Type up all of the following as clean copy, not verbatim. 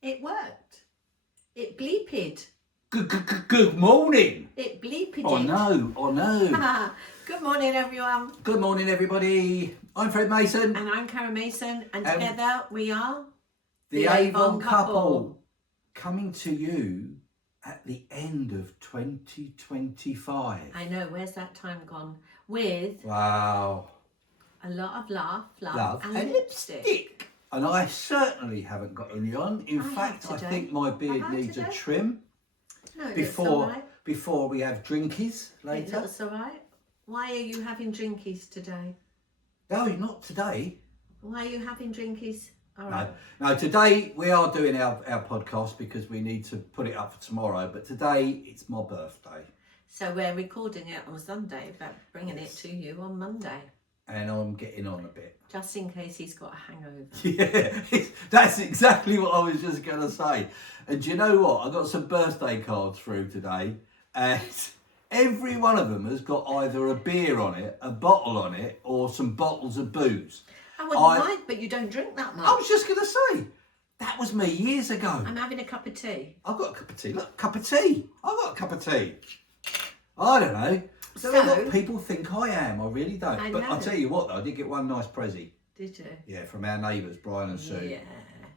It worked. It bleeped. Good morning. It bleeped. Oh no, oh no. Good morning, everyone. Good morning, everybody. I'm Fred Mason. And I'm Karen Mason, and together we are the Avon Couple, coming to you at the end of 2025. I know, where's that time gone? With wow, a lot of love and lipstick. And I certainly haven't got any on. In fact, I think my beard needs a trim. No, it before we have drinkies later. It looks all right. Why are you having drinkies today? No, not today. Why are you having drinkies? All right. No, today we are doing our podcast because we need to put it up for tomorrow. But today it's my birthday. So we're recording it on Sunday, but bringing it to you on Monday. And I'm getting on a bit. Just in case he's got a hangover. Yeah, that's exactly what I was just going to say. And do you know what? I got some birthday cards through today, and every one of them has got either a beer on it, a bottle on it, or some bottles of booze. I wouldn't mind, but you don't drink that much. I was just going to say, that was me years ago. I'm having a cup of tea. I've got a cup of tea. Look, cup of tea. I've got a cup of tea. I don't know. So, what people think I am. I really don't. But I'll tell you what, though, I did get one nice pressie. Did you? Yeah, from our neighbours, Brian and Sue. Yeah.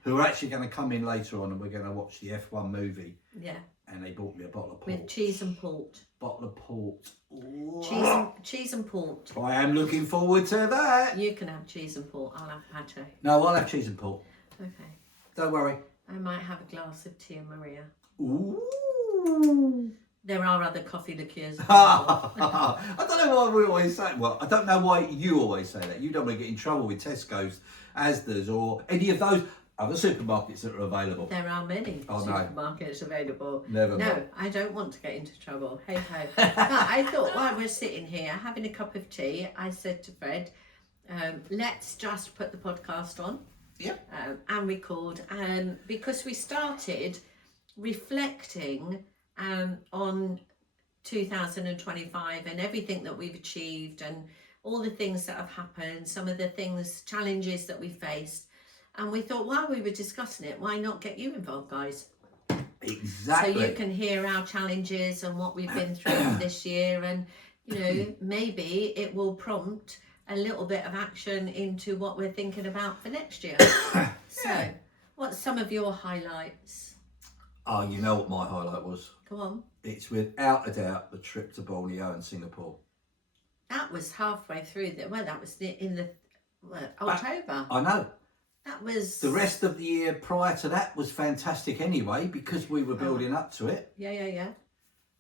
Who are actually going to come in later on, and we're going to watch the F1 movie. Yeah. And they bought me a bottle of port. With cheese and port. Bottle of port. Cheese and port. I am looking forward to that. You can have cheese and port. I'll have pate. No, I'll have cheese and port. Okay. Don't worry. I might have a glass of Tia Maria. Ooh. There are other coffee liqueurs. I don't know why we always say. Well, I don't know why you always say that. You don't want to get in trouble with Tesco's, Asda's, or any of those other supermarkets that are available. There are many supermarkets available. Never mind. No, I don't want to get into trouble. Hey ho. But I thought while we're sitting here having a cup of tea, I said to Fred, let's just put the podcast on. Yep. And record. Because we started reflecting on 2025 and everything that we've achieved and all the things that have happened, some of the challenges that we faced. And we thought while we were discussing it, why not get you involved, guys? Exactly. So you can hear our challenges and what we've been through this year, and maybe it will prompt a little bit of action into what we're thinking about for next year. So, what's some of your highlights? Oh, you know what my highlight was? Go on. It's without a doubt the trip to Borneo and Singapore. That was halfway through. That was in October. I know. That was... The rest of the year prior to that was fantastic anyway, because we were building up to it. Yeah.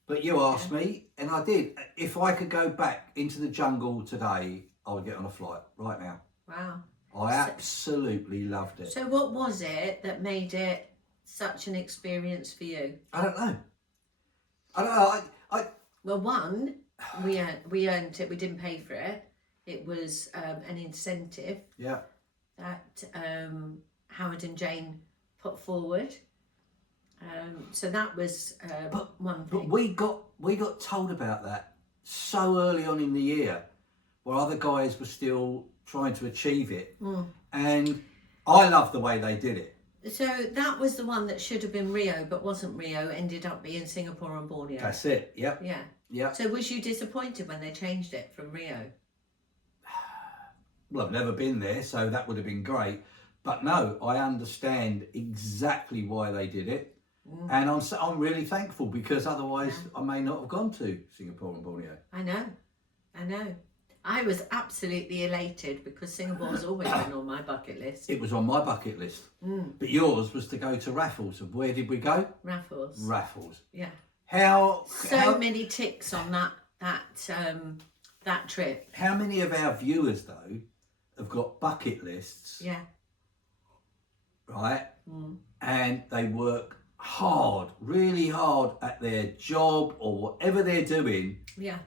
But you asked me, and I did. If I could go back into the jungle today, I would get on a flight right now. Wow. I absolutely loved it. So what was it that made it such an experience for you? I don't know. Well, one, we earned it. We didn't pay for it. It was an incentive. Yeah. That Howard and Jane put forward. So that was one thing. But we got told about that so early on in the year, while other guys were still trying to achieve it. And I love the way they did it. So that was the one that should have been Rio, but wasn't Rio, ended up being Singapore and Borneo. That's it, yep. Yeah. Yep. So was you disappointed when they changed it from Rio? Well, I've never been there, so that would have been great. But no, I understand exactly why they did it. And I'm really thankful, because otherwise I may not have gone to Singapore and Borneo. I know. I was absolutely elated because Singapore's always been on my bucket list. It was on my bucket list. But yours was to go to Raffles. And where did we go? Raffles. Yeah. How many ticks on that trip. How many of our viewers, though, have got bucket lists? Yeah. Right? And they work hard, really hard at their job or whatever they're doing. Yeah.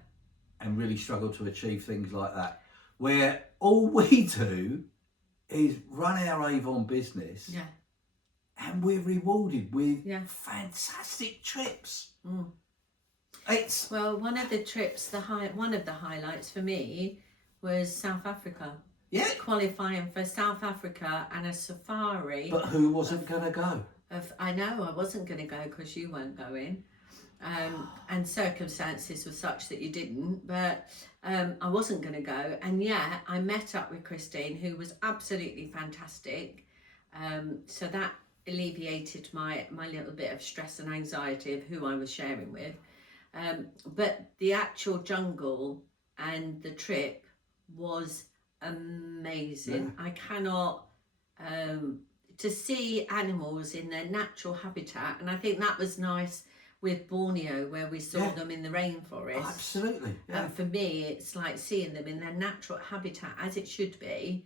And really struggle to achieve things like that. Where all we do is run our Avon business. Yeah. And we're rewarded with fantastic trips. Well, one of the trips, one of the highlights for me was South Africa. Yeah. Qualifying for South Africa and a safari. But who wasn't going to go? I know I wasn't going to go because you weren't going. And circumstances were such that you didn't, but I wasn't going to go. And yeah, I met up with Christine, who was absolutely fantastic. So that alleviated my little bit of stress and anxiety of who I was sharing with. But the actual jungle and the trip was amazing. I cannot, to see animals in their natural habitat, and I think that was nice with Borneo, where we saw them in the rainforest. Absolutely. Yeah. And for me, it's like seeing them in their natural habitat as it should be.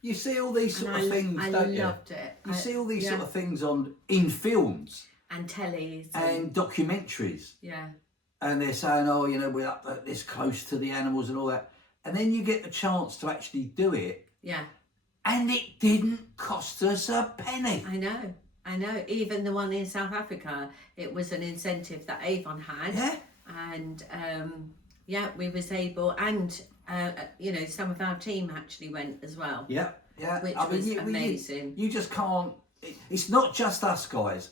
You see all these sort of things, don't you? I loved it. You see all these sort of things in films and tellies and documentaries. Yeah. And they're saying, oh, you know, we're up this close to the animals and all that. And then you get the chance to actually do it. Yeah. And it didn't cost us a penny. I know. Even the one in South Africa, it was an incentive that Avon had. Yeah. And we was able, and you know, some of our team actually went as well. Yeah. Which was amazing. You just can't. It's not just us guys.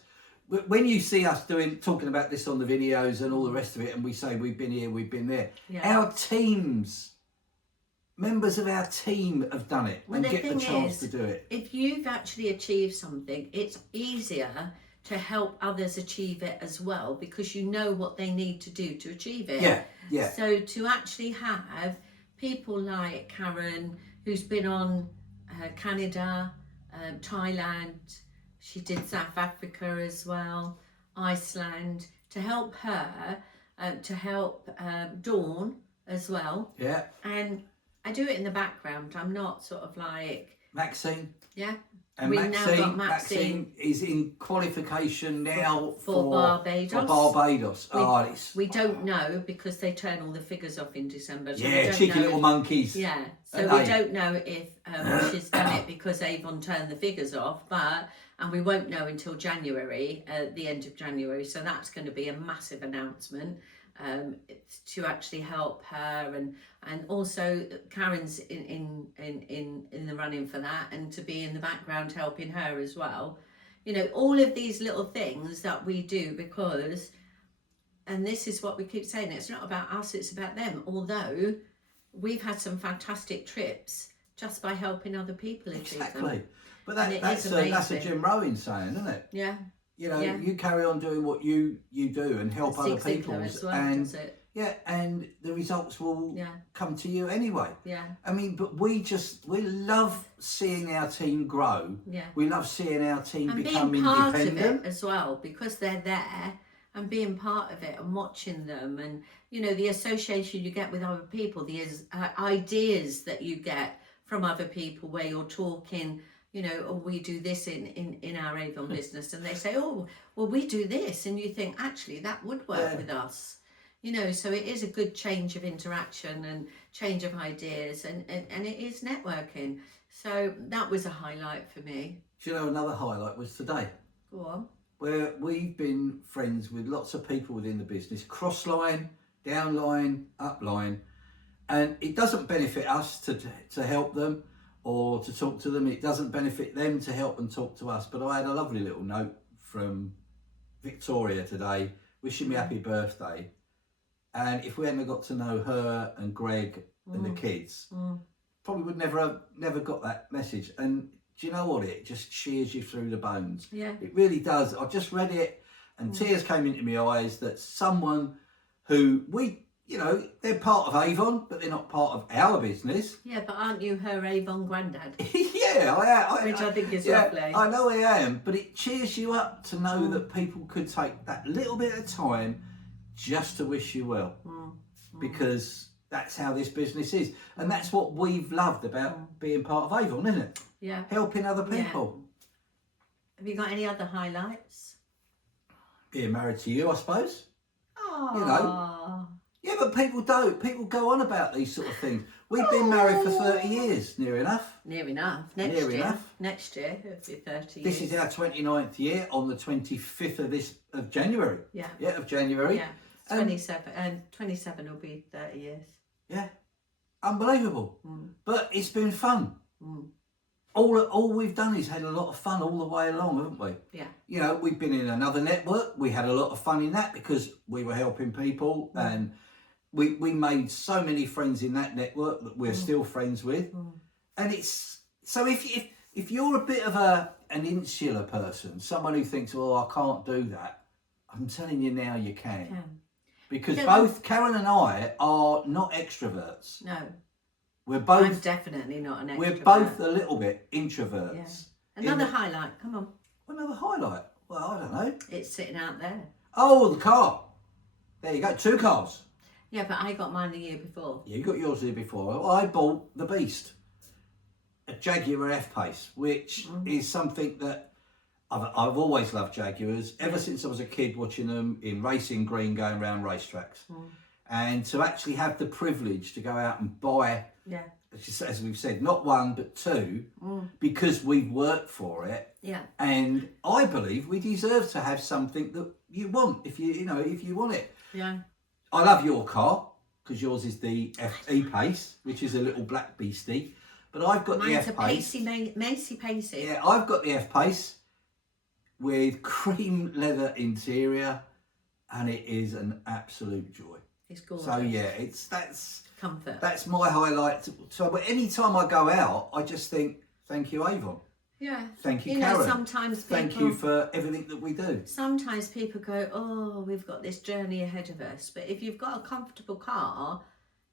When you see us talking about this on the videos and all the rest of it, and we say we've been here, we've been there, our teams, members of our team have done it and get the chance to do it. If you've actually achieved something, it's easier to help others achieve it as well, because you know what they need to do to achieve it. Yeah. So to actually have people like Karen, who's been on Canada, Thailand, she did South Africa as well, Iceland, to help her, to help Dawn as well. Yeah. And I do it in the background. I'm not sort of like... Maxine. Yeah. And Maxine is in qualification now for Barbados. Barbados. We don't know, because they turn all the figures off in December. So cheeky little monkeys. Yeah, so we don't know if she's done it because Avon turned the figures off, and we won't know until January, the end of January. So that's going to be a massive announcement to actually help her, and also Karen's in the running for that, and to be in the background helping her as well. You know, all of these little things that we do, because, and this is what we keep saying, it's not about us, it's about them. Although we've had some fantastic trips just by helping other people achieve them. But that's a Jim Rowan saying, isn't it? Yeah. You know, you carry on doing what you do and help other people, and and the results will come to you anyway. Yeah. I mean, but we love seeing our team grow. Yeah. We love seeing our team and become being part independent of it as well, because they're there, and being part of it and watching them, and you know, the association you get with other people, the ideas that you get from other people, where you're talking. You know, oh, we do this in our Avon business, and they say, oh, well, we do this, and you think, actually, that would work with us. You know, so it is a good change of interaction and change of ideas, and it is networking. So that was a highlight for me. Do you know, another highlight was today. Go on. Where we've been friends with lots of people within the business, cross line, down line, up line, and it doesn't benefit us to help them or to talk to them. It doesn't benefit them to help and talk to us. But I had a lovely little note from Victoria today, wishing me happy birthday. And if we hadn't got to know her and Greg and the kids, probably would never got that message. And do you know what? It just cheers you through the bones. Yeah. It really does. I just read it and tears came into my eyes that someone who they're part of Avon, but they're not part of our business. Yeah, but aren't you her Avon granddad? Yeah, I am. Which I think is lovely. I know I am, but it cheers you up to know that people could take that little bit of time just to wish you well. Because that's how this business is. And that's what we've loved about being part of Avon, isn't it? Yeah. Helping other people. Yeah. Have you got any other highlights? Being married to you, I suppose. Oh. You know. Yeah, but people don't. People go on about these sort of things. We've been married for 30 years, near enough. Near enough. Next year, it'll be 30 years. This is our 29th year on the 25th of January. Yeah. Yeah, of January. Yeah. 27 will be 30 years. Yeah. Unbelievable. But it's been fun. all we've done is had a lot of fun all the way along, haven't we? Yeah. You know, we've been in another network. We had a lot of fun in that because we were helping people, and we made so many friends in that network that we're still friends with. And it's so if you're a bit of an insular person, someone who thinks, "Oh, I can't do that," I'm telling you now, you can. Because both Karen and I are not extroverts. No. We're both. I'm definitely not an extrovert. We're both a little bit introverts. Yeah. Another highlight. Come on. Another highlight. Well, I don't know. It's sitting out there. Oh, the car. There you go. 2 cars. Yeah, but I got mine the year before. Yeah, you got yours the year before. Well, I bought the Beast, a Jaguar F-Pace, which is something that I've always loved Jaguars ever since I was a kid, watching them in racing green going around racetracks. And to actually have the privilege to go out and buy, as we've said, not 1 but 2, because we've worked for it. Yeah. And I believe we deserve to have something that you want if you want it. Yeah. I love your car because yours is the E-Pace, which is a little black beastie. But I've got the F-Pace. Mine's a Macy Pacey. Yeah, I've got the F-Pace with cream leather interior, and it is an absolute joy. It's gorgeous. So yeah, that's comfort. That's my highlight. So any time I go out, I just think, thank you, Avon. Yeah. Thank you, you Karen. Know, sometimes thank you for everything that we do. Sometimes people go, "Oh, we've got this journey ahead of us," but if you've got a comfortable car,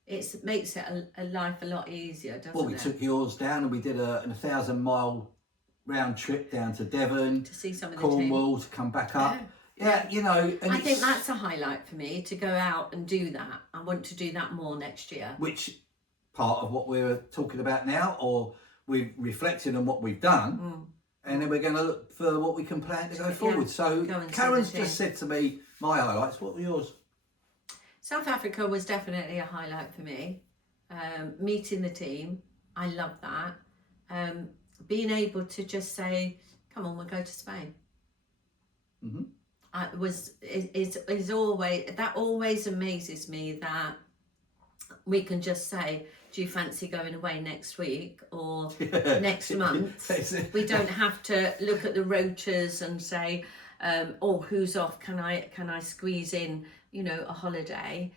it makes it a life a lot easier, doesn't it? Well, we took yours down and we did a 1,000-mile round trip down to Devon, to see some of the Cornwall, to come back up. Yeah, you know. And I think that's a highlight for me, to go out and do that. I want to do that more next year. Which part of what we're talking about now, or we're reflecting on what we've done, and then we're going to look for what we can plan to go forward. So Karen's just said to me, my highlights. What were yours? South Africa was definitely a highlight for me. Meeting the team, I love that. Being able to just say, "Come on, we'll go to Spain." Is always, that always amazes me, that we can just say, "Do you fancy going away next week or next month?" We don't have to look at the rotas and say, "Oh, who's off? Can I squeeze in, a holiday?"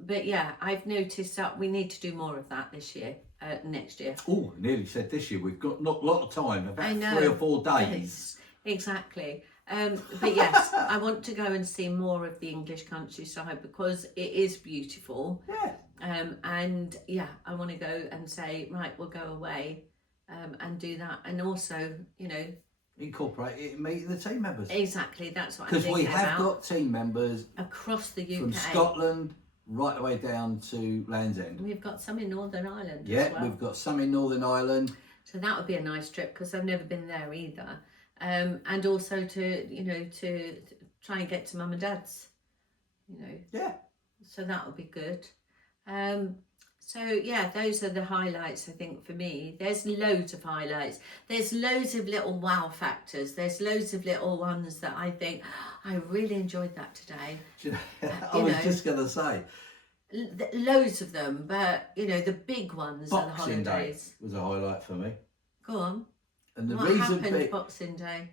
But yeah, I've noticed that we need to do more of that this year, next year. Oh, nearly said this year. We've got not a lot of time, about 3 or 4 days. Exactly. But yes, I want to go and see more of the English countryside because it is beautiful. Yeah. And yeah, I want to go and say, right, we'll go away and do that. And also, incorporate it and meet the team members. Exactly, that's what I'm thinking about. Because we have got team members across the UK. From Scotland right the way down to Land's End. We've got some in Northern Ireland as well. We've got some in Northern Ireland. So that would be a nice trip because I've never been there either. And also to try and get to mum and dad's, Yeah. So that would be good. So yeah, those are the highlights, I think, for me. There's loads of highlights. There's loads of little wow factors. There's loads of little ones that I think, I really enjoyed that today. I was just going to say. Loads of them, but, the big ones are the holidays. Boxing Day was a highlight for me. Go on. And the what reason happened Boxing Day?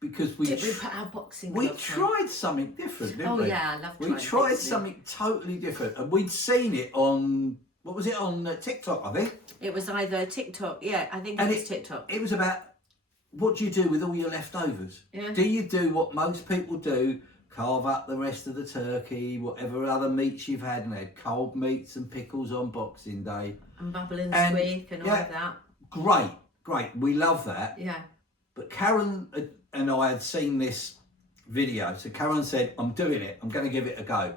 Because we put our boxing gloves tried something different, didn't we? Oh yeah, I love trying. We tried something totally different, and we'd seen it on, what was it, on TikTok, I think. It was either TikTok, yeah, I think it was TikTok. It was about, what do you do with all your leftovers? Yeah. Do you do what most people do, carve up the rest of the turkey, whatever other meats you've had, and they had cold meats and pickles on Boxing Day. And bubble and squeak and all of that. Great, we love that. Yeah. But Karen and I had seen this video, so Karen said, "I'm doing it, I'm going to give it a go."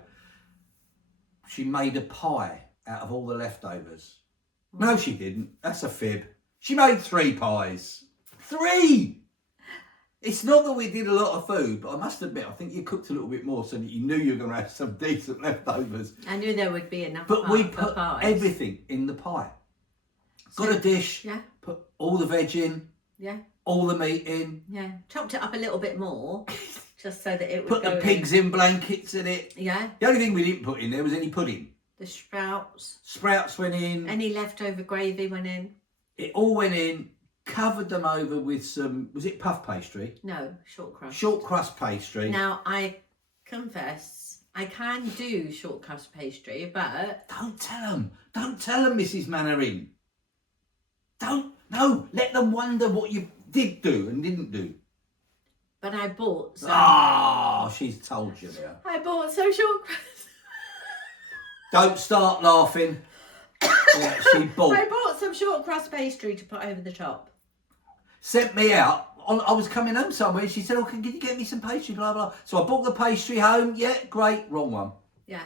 She made a pie out of all the leftovers. No, she didn't. That's a fib. She made 3 pies. 3! It's not that we did a lot of food, but I must admit, I think you cooked a little bit more so that you knew you were going to have some decent leftovers. I knew there would be enough. But we put everything in the pie. Got a dish, put all the veg in, all the meat in. Yeah, chopped it up a little bit more, just so that it would put the pigs in blankets in it. Yeah. The only thing we didn't put in there was any pudding. The sprouts. Sprouts went in. Any leftover gravy went in. It all went in, covered them over with some, was it puff pastry? No, short crust. Short crust pastry. Now, I confess, I can do short crust pastry, but... Don't tell them, Mrs. Mannering. No, let them wonder what you did do and didn't do. But I bought some... Ah, she's told you now. I bought some short crust. Don't start laughing. Yeah, she bought. I bought some short crust pastry to put over the top. Sent me out. I was coming home somewhere. She said, "Oh, can you get me some pastry?" Blah blah. So I bought the pastry home. Yeah, great. Wrong one. Yeah,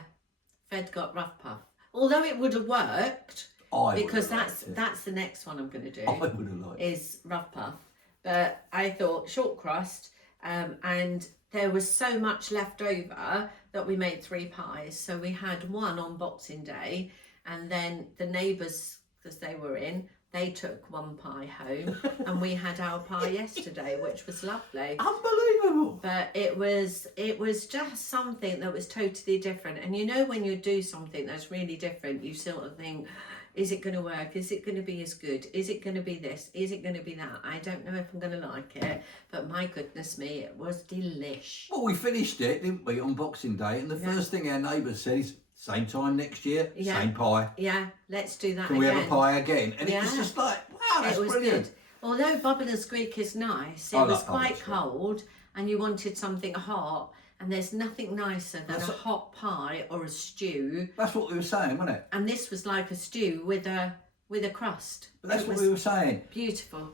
Fred got rough puff. Although it would have worked because that's the next one I'm going to do. I would have liked is rough puff, but I thought short crust, and there was so much left over that we made 3 pies. So we had one on Boxing Day, and then the neighbours, because they were in, they took 1 pie home, and we had our pie yesterday, which was lovely. Unbelievable. But it was just something that was totally different. And you know, when you do something that's really different, you sort of think, is it going to work? Is it going to be as good? Is it going to be this? Is it going to be that? I don't know if I'm going to like it, but my goodness me, it was delish. Well, we finished it, didn't we, on Boxing Day? And the first thing our neighbours said is, same time next year, same pie. Yeah, let's do that Can again. we have a pie again? And it was just like, wow, that's brilliant. Good. Although Bubble and Squeak is nice, it was quite cold and you wanted something hot, and there's nothing nicer than a hot pie or a stew. That's what we were saying, wasn't it? And this was like a stew with a crust. But that's what we were saying. Beautiful.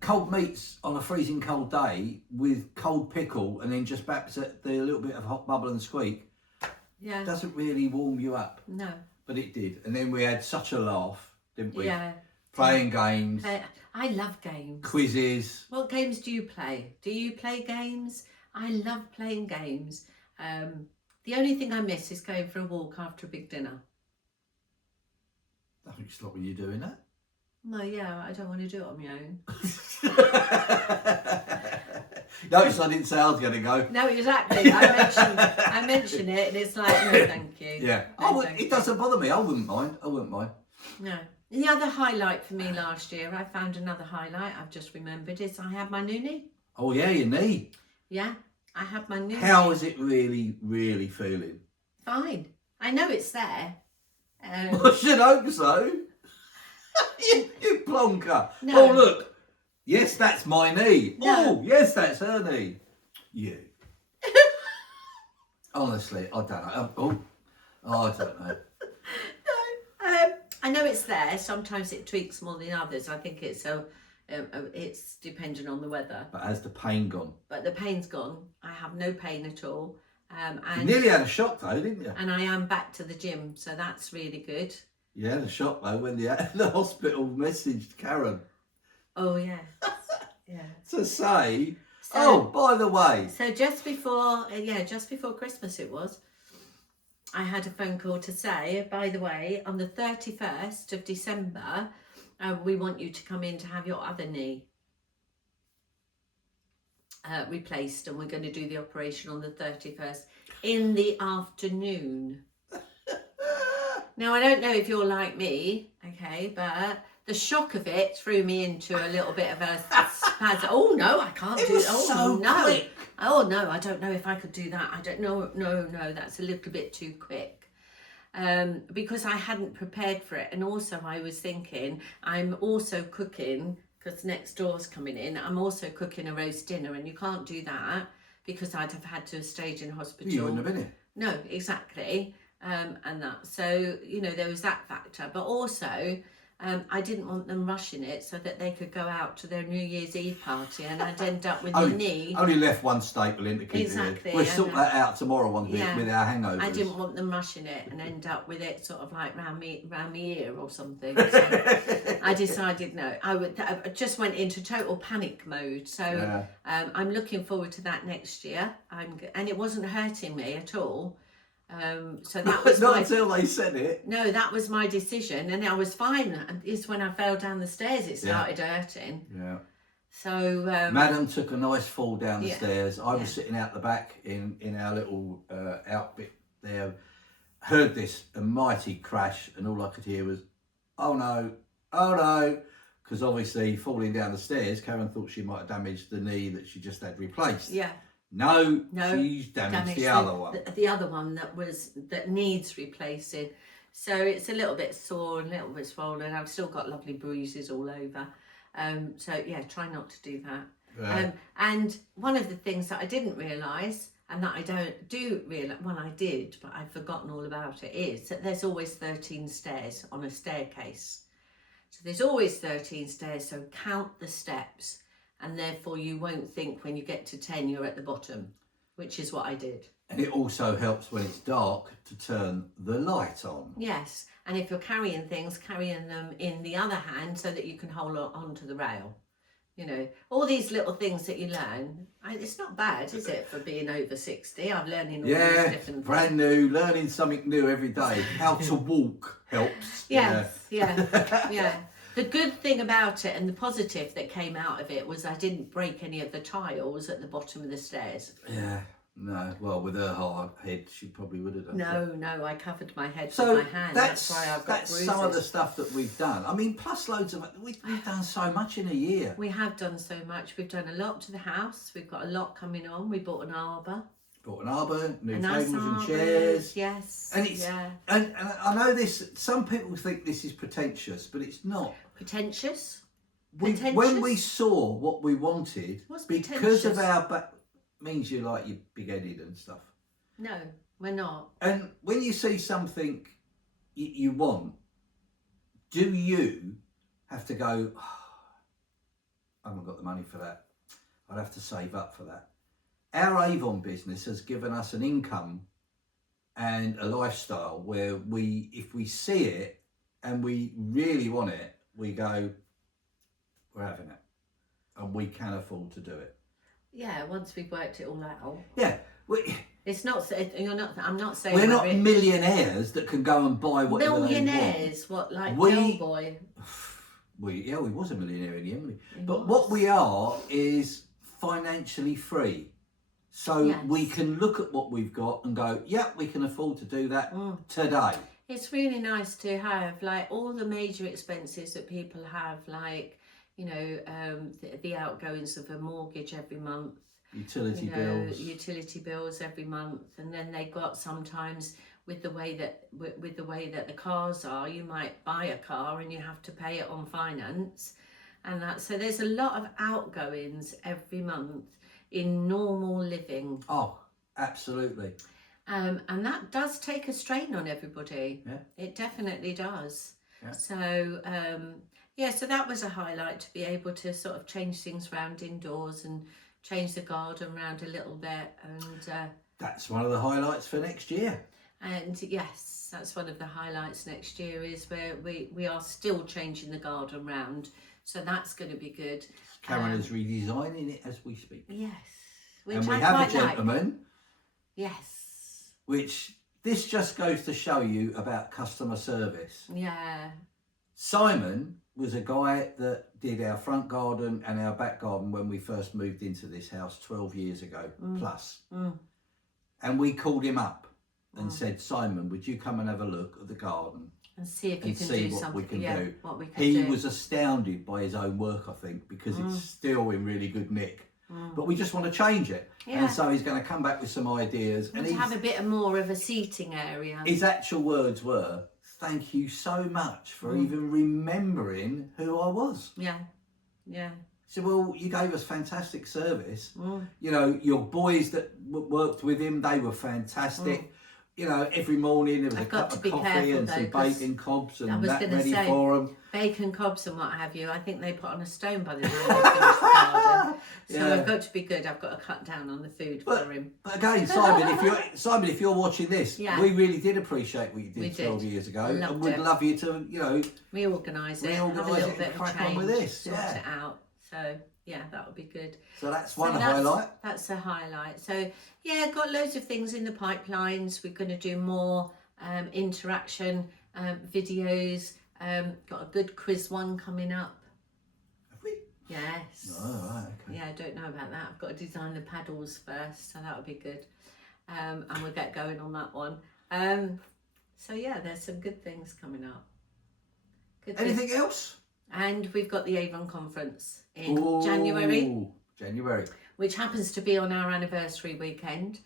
Cold meats on a freezing cold day with cold pickle and then just back to the little bit of hot Bubble and Squeak. Yeah. Doesn't really warm you up. No. But it did. And then we had such a laugh, didn't we? Yeah. Playing games. I love games. Quizzes. What games do you play? Do you play games? I love playing games. The only thing I miss is going for a walk after a big dinner. I think stop when you're doing that. Well, yeah, I don't want to do it on my own. Notice I didn't say I was going to go. No, exactly. I mention it, and it's like, no, thank you. Yeah. No, it doesn't bother me. I wouldn't mind. No. The other highlight for me last year, I found another highlight I've just remembered, is I had my new knee. Oh, yeah, your knee. Yeah, I had my new knee. How is it really, really feeling? Fine. I know it's there. I should hope so. you plonker. No. Oh, look. Yes, that's my knee. No. Oh, yes, that's her knee. You. Honestly, I don't know. I don't know. I know it's there. Sometimes it tweaks more than others. I think it's dependent on the weather. But has the pain gone? But the pain's gone. I have no pain at all. And You nearly had a shock though, didn't you? And I am back to the gym, so that's really good. You had a shock though when the hospital messaged Karen. Oh yeah, yeah. To say, oh, by the way. So just before Christmas it was, I had a phone call to say, by the way, on the 31st of December, we want you to come in to have your other knee replaced, and we're going to do the operation on the 31st in the afternoon. Now, I don't know if you're like me, okay, but the shock of it threw me into a little bit of a spasm. Oh, no, I can't do it. Oh, so no. quick. Oh, no, I don't know if I could do that. I don't know. No, that's a little bit too quick. Because I hadn't prepared for it. And also I was thinking, I'm also cooking, because next door's coming in, I'm also cooking a roast dinner, and you can't do that because I'd have had to have stayed in hospital. You wouldn't have been here. No, exactly. And that. So, there was that factor. But also, I didn't want them rushing it so that they could go out to their New Year's Eve party, and I'd end up with a knee. Only left one staple in to keep Exactly. it. We'll sort that out tomorrow with our hangovers. I didn't want them rushing it and end up with it sort of like round me ear or something. So I decided no. I just went into total panic mode. So I'm looking forward to that next year. And it wasn't hurting me at all. So that was not until they said it. No, that was my decision, and I was fine. It's when I fell down the stairs it started hurting. Yeah. So Madam took a nice fall down the stairs. I was sitting out the back in our little outfit there. Heard this mighty crash, and all I could hear was, "Oh no, oh no!" because obviously falling down the stairs, Karen thought she might have damaged the knee that she just had replaced. Yeah. No, she's damaged the other one. The other one that needs replacing. So it's a little bit sore and a little bit swollen. I've still got lovely bruises all over. So yeah, try not to do that. And one of the things that I didn't realise, and that I do realise, well I did, but I've forgotten all about it, is that there's always 13 stairs on a staircase. So there's always 13 stairs, so count the steps, and therefore you won't think when you get to 10 you're at the bottom, which is what I did. And it also helps when it's dark to turn the light on. Yes, and if you're carrying things, carrying them in the other hand so that you can hold on to the rail. You know, all these little things that you learn. It's not bad, is it, for being over 60? I'm learning all these different things. Brand new, learning something new every day. How to walk helps. Yes, yeah. The good thing about it and the positive that came out of it was I didn't break any of the tiles at the bottom of the stairs. Yeah, no. Well, with her hard head, she probably would have done. No, I covered my head with my hand. That's why I've got bruises. Some of the stuff that we've done. I mean, plus loads of. We've done so much in a year. We have done so much. We've done a lot to the house. We've got a lot coming on. We bought an arbour. New tables and chairs. Yes. And it's and I know this. Some people think this is pretentious, but it's not. Pretentious? When we saw what we wanted, What's because of our back, means you like you're big-headed and stuff. No, we're not. And when you see something you want, do you have to go, oh, I haven't got the money for that. I'd have to save up for that. Our Avon business has given us an income and a lifestyle where if we see it and we really want it, we go, we're having it. And we can afford to do it. Yeah, once we've worked it all out. Yeah. It's not, I'm not saying we're not millionaires that can go and buy whatever millionaires, they want. what, like Del Boy? We was a millionaire in the end. But what we are is financially free. So we can look at what we've got and go, yeah, we can afford to do that today. It's really nice to have like all the major expenses that people have, like, you know, the outgoings of a mortgage every month. Utility bills every month, and then they got sometimes with the way that the cars are, you might buy a car and you have to pay it on finance, and that, so there's a lot of outgoings every month in normal living. Oh, absolutely. And that does take a strain on everybody. Yeah, it definitely does. Yeah. So so that was a highlight, to be able to sort of change things around indoors and change the garden around a little bit, and that's one of the highlights for next year. And yes, that's one of the highlights next year, is where we are still changing the garden round, so that's going to be good. Karen is redesigning it as we speak. Yes, which and we I have quite a gentleman. like. Yes. Which this just goes to show you about customer service. Yeah. Simon was a guy that did our front garden and our back garden when we first moved into this house 12 years ago plus. And we called him up and said, Simon, would you come and have a look at the garden and see if you can do something? We can do. What we can he do. was astounded by his own work, I think, because it's still in really good nick. But we just want to change it. And so he's going to come back with some ideas. And to have a bit more of a seating area. His actual words were, thank you so much for even remembering who I was. Yeah. So, well, you gave us fantastic service. You know, your boys that worked with him, they were fantastic. You know, every morning there was a cup of coffee and some bacon cobs and that ready for them. Bacon cobs and what have you. I think they put on a stone by the time they finished the garden. So I've got to be good. I've got to cut down on the food for him. But again, Simon, if you're watching this, we really did appreciate what you did 12 years ago, and we'd love you to, you know, reorganise it, have a little bit of crack change, on with this, sort it out. So yeah, that would be good. So that's one highlight. That's a highlight. So yeah, got loads of things in the pipelines. We're going to do more interaction videos. Got a good quiz one coming up. Have we? Yes. Oh, right, okay. Yeah, I don't know about that. I've got to design the paddles first, so that would be good. And we'll get going on that one. So yeah, there's some good things coming up. Anything else? And we've got the Avon conference in Ooh, January, January. which happens to be on our anniversary weekend.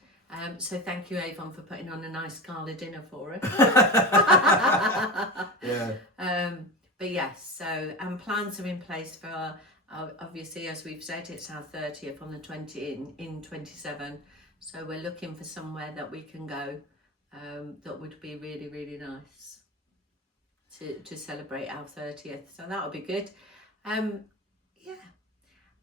So thank you, Avon, for putting on a nice gala dinner for us. Yeah. But yes, so plans are in place for obviously, as we've said, it's our 30th on the 20 in 27. So we're looking for somewhere that we can go that would be really, really nice to celebrate our 30th. So that would be good. Yeah.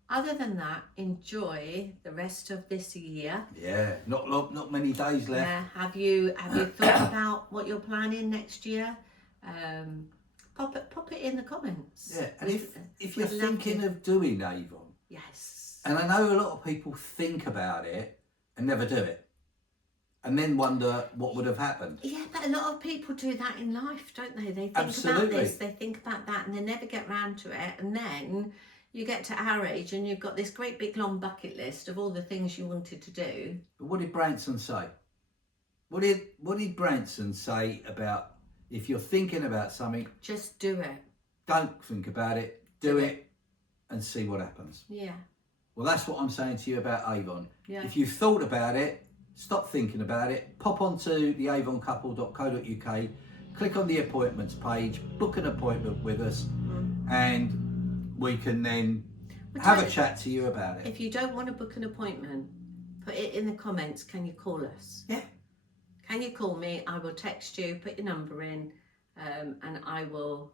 Other than that, enjoy the rest of this year. Yeah, not many days left. Yeah. Have you thought about what you're planning next year? Pop it in the comments. Yeah, and if you're thinking of doing Avon, yes, and I know a lot of people think about it and never do it, and then wonder what would have happened. Yeah, but a lot of people do that in life, don't they? They think Absolutely. about this, they think about that, and they never get round to it. And then you get to our age and you've got this great big long bucket list of all the things you wanted to do. But what did Branson say? What did Branson say about if you're thinking about something, just do it. don't think about it, do it, and see what happens. Yeah. Well, that's what I'm saying to you about Avon. Yeah. If you've thought about it, stop thinking about it, pop onto the avoncouple.co.uk, click on the appointments page, book an appointment with us, and we can then have a chat to you about it. If you don't want to book an appointment, put it in the comments. Can you call us? Yeah. Can you call me? I will text you, put your number in, and I will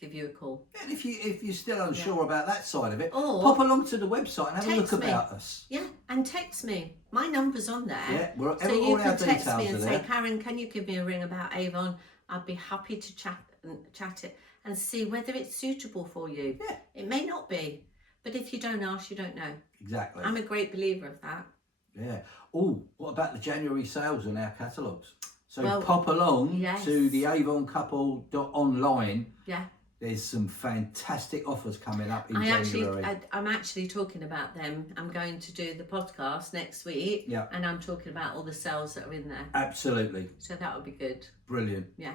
give you a call. And if you're still unsure about that side of it, Or pop along to the website and have a look text me. about us. Yeah, and text me. My number's on there. Yeah, so you all our can text details me and are say, there. Karen, can you give me a ring about Avon? I'd be happy to chat it and see whether it's suitable for you. Yeah. It may not be, but if you don't ask, you don't know. Exactly. I'm a great believer of that. Yeah. Oh, what about the January sales on our catalogues? So Well, pop along yes. to the avoncouple.online. Yeah. There's some fantastic offers coming up in January. I'm actually talking about them. I'm going to do the podcast next week. Yeah. And I'm talking about all the sales that are in there. Absolutely. So that would be good. Brilliant. Yeah.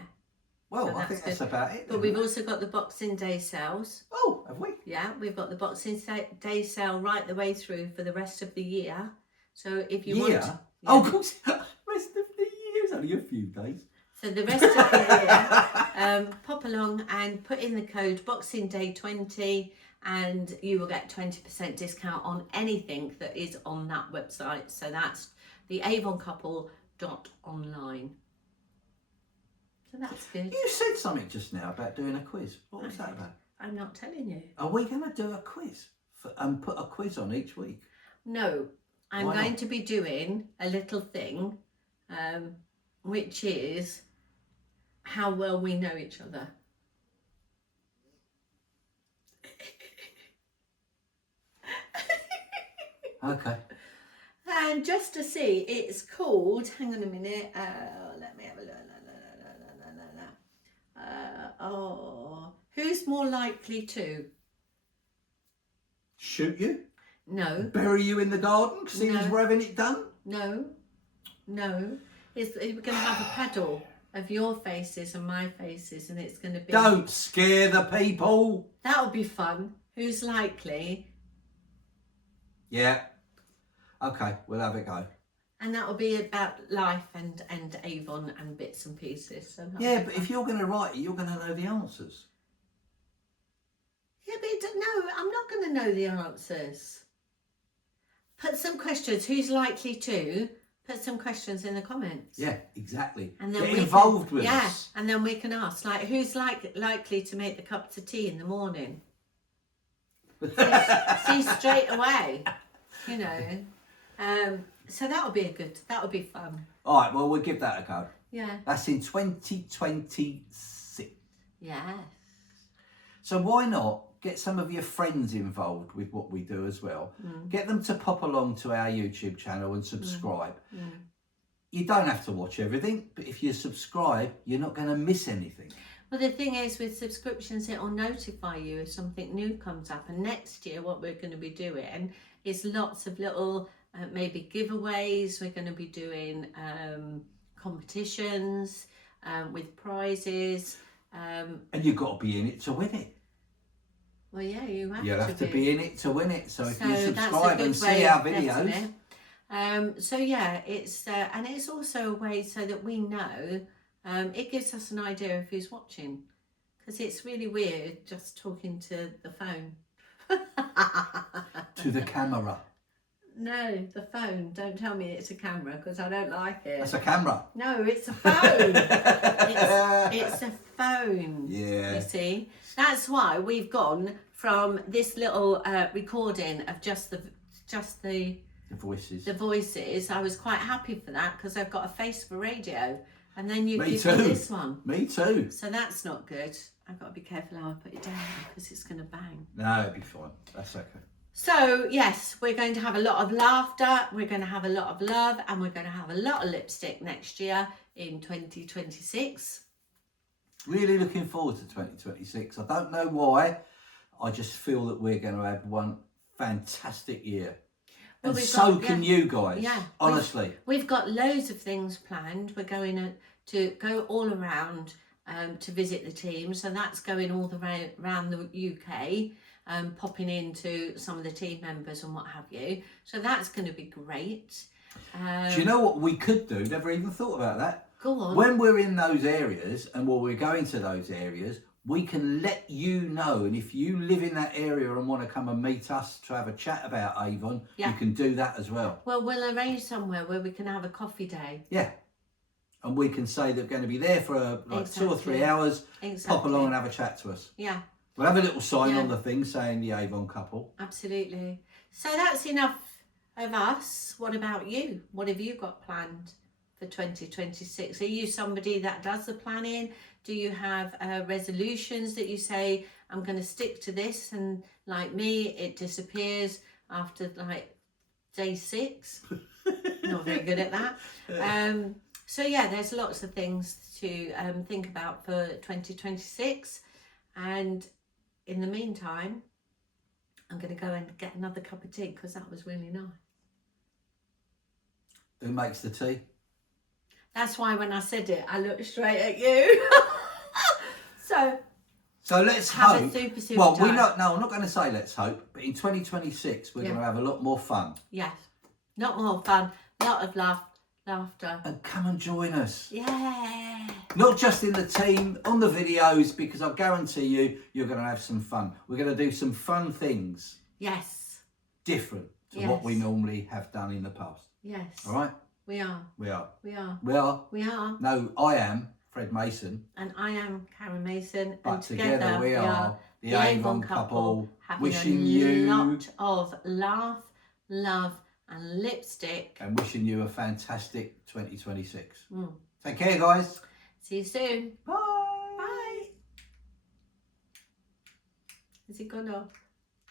Well, So I think that's good. about it. But we've also got the Boxing Day sales. Oh, have we? Yeah, we've got the Boxing Day sale right the way through for the rest of the year. So if you want... Yeah. Oh, of course. Rest of the year is only a few days. So the rest of the year, pop along and put in the code Boxing Day 20 and you will get 20% discount on anything that is on that website. So that's the avoncouple.online. So that's good. You said something just now about doing a quiz. What was that about? I'm not telling you. Are we going to do a quiz and put a quiz on each week? No, I'm going to be doing a little thing, which is how well we know each other. Okay. And just to see, it's called, hang on a minute, let me have a look. Who's more likely to? Shoot you? No. Bury you in the garden, seeing as we're having it done? No. We're going to have a paddle of your faces and my faces, and it's going to be... Don't scare the people. That'll be fun. Who's likely? Yeah. Okay, we'll have a go. And that'll be about life and Avon and bits and pieces. So yeah, but if you're going to write it, you're going to know the answers. Yeah, but no, I'm not going to know the answers. Put some questions. Who's likely to? Put some questions in the comments. Yeah, exactly. And then get involved with us. Yeah, and then we can ask, like, who's likely to make the cups of tea in the morning? see straight away, you know. So that'll be be fun. All right, well, we'll give that a go. Yeah. That's in 2026. Yes. So why not get some of your friends involved with what we do as well? Get them to pop along to our YouTube channel and subscribe. You don't have to watch everything, but if you subscribe, you're not going to miss anything. Well, the thing is, with subscriptions, it'll notify you if something new comes up. And next year, what we're going to be doing is lots of little, maybe giveaways. We're going to be doing competitions with prizes. And you've got to be in it to win it. Well, yeah, you have You'll to have to be in it to win it. So if you that's a subscribe good and way see of our getting videos, it. So yeah, it's and it's also a way so that we know. It gives us an idea of who's watching, because it's really weird just talking to the phone. to the camera. No, the phone. Don't tell me it's a camera, because I don't like it. That's a camera. No, it's a phone. it's a phone. Yeah. You see, that's why we've gone from this little recording of just the voices. The voices. I was quite happy for that, because I've got a face for radio, and then you Me give too. me this one. Me too. So that's not good. I've got to be careful how I put it down, because it's going to bang. No, it'll be fine. That's okay. So yes, we're going to have a lot of laughter, we're going to have a lot of love, and we're going to have a lot of lipstick next year in 2026. Really looking forward to 2026. I don't know why. I just feel that we're going to have one fantastic year. Well, and so can you guys. Yeah. Honestly. We've got loads of things planned. We're going to go all around to visit the team. So that's going all around the UK. Popping into some of the team members and what have you. So that's going to be great. Do you know what we could do? Never even thought about that. Go on. When we're in those areas and while we're going to those areas, we can let you know. And if you live in that area and want to come and meet us to have a chat about Avon, you can do that as well. Well, we'll arrange somewhere where we can have a coffee day. Yeah. And we can say they're going to be there for 2 or 3 hours. Pop along and have a chat to us. Yeah. We'll have a little sign on the thing saying the Avon Couple. Absolutely. So that's enough of us. What about you? What have you got planned for 2026? Are you somebody that does the planning? Do you have resolutions that you say, I'm going to stick to this, and like me, it disappears after like day 6? Not very good at that. So yeah, there's lots of things to think about for 2026. And in the meantime, I'm going to go and get another cup of tea, because that was really nice. Who makes the tea? That's why when I said it, I looked straight at you. So let's have hope. a super Well, time. I'm not going to say let's hope, but in 2026 we're going to have a lot more fun. Yes, not more fun, a lot of laughter. And come and join us. Yeah. Not just in the team, on the videos, because I guarantee you're going to have some fun. We're going to do some fun things. Yes. Different to what we normally have done in the past. Yes. All right? We are. We are. We are. We are. We are. No, I am Fred Mason. And I am Karen Mason. But and together we are the Avon Couple, having wishing a you lot of laugh, love and lipstick. and wishing you a fantastic 2026. Take care, guys. See you soon. Bye. Bye. Is it gone off?